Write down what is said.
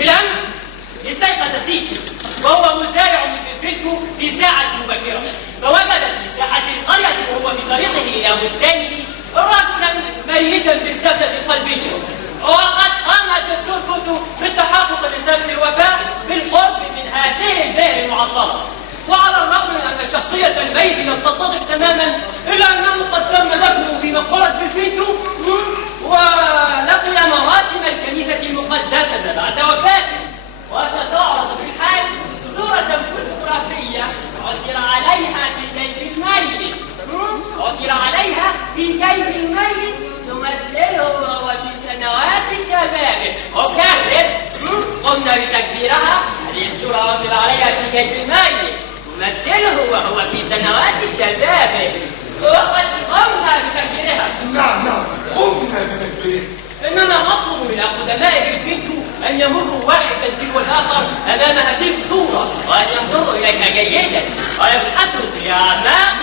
الأمس استيقظ تيتشي وهو مسارع من فلفلته في ساعة مبكرة، فوجد في ساحة القرية وهو في طريقه إلى بستانه رجلا ميتا بالسكتة قلبية، وقد قام الدكتور كوتو بالتحقق لسبب الوفاة بالقرب من هذه البئر المعطلة. وعلى الرغم من أن الشخصية الميت لم تتضح تماما إلا أنه قد تم دفنه في مقبرة فلفلته، ولقي مراسم الكنيسة المقدسة بعد وفاته. وستعرض في الحال صورة فوتوغرافية عثر عليها في جيب الميت، تمثله وهو في سنوات الشباب. وكافر قمنا بتكبيرها. هذه الصورة عثر عليها في جيب الميت تمثله وهو في سنوات الشباب، وقد قمنا بتكبيرها. نعم قمنا بتكبيرها. إننا نطلب إلى قدماء الفيديو أن يمروا واحدا تلو الآخر أمام هذه الصورة وأن ينظروا إليها جيدا ويبحثوا في أعماق